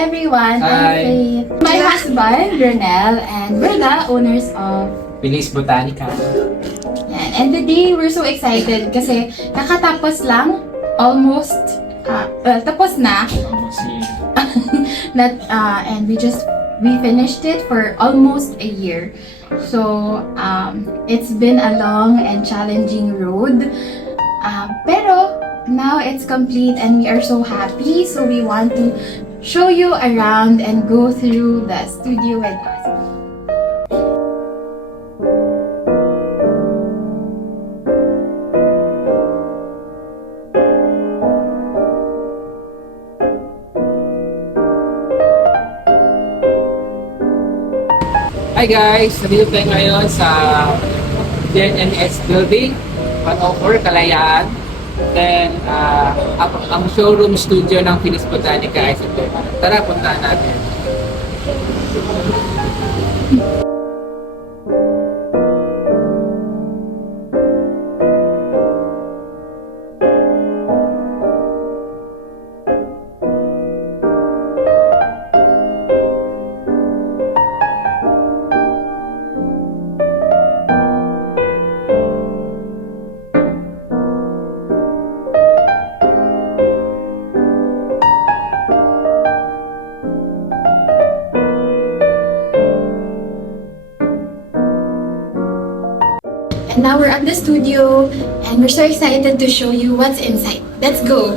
everyone, I'm Hi. Faith. My husband, Ronel, and we're the owners of Felize Botanica. yan. And today, we're so excited kasi kakatapos lang, almost, tapos na, and we finished it for almost a year. So, it's been a long and challenging road. Pero, now it's complete and we are so happy. So, we want to show you around and go through the studio with us. Hi guys! Nandito tayo ngayon sa DNS Building, 104 Kalayaan. Then, ang showroom studio ng Felize Botanica ay ito. Tara, puntahan natin. And now we're at the studio and we're so excited to show you what's inside. Let's go!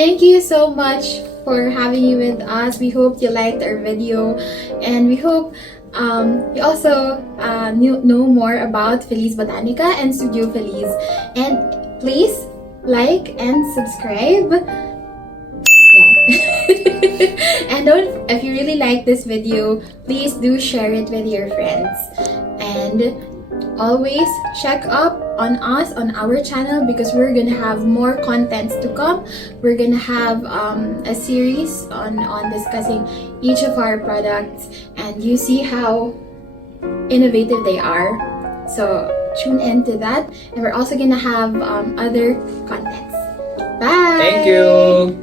Thank you so much for having you with us. We hope you liked our video and we hope you also know more about Felize Botanica and Studio Felize. And please like and subscribe. Yeah. And if you really like this video, please do share it with your friends. And always check up on us on our channel because we're gonna have more contents to come. We're gonna have a series on discussing each of our products, and you see how innovative they are. So tune into that, and we're also gonna have other contents. Bye. Thank you.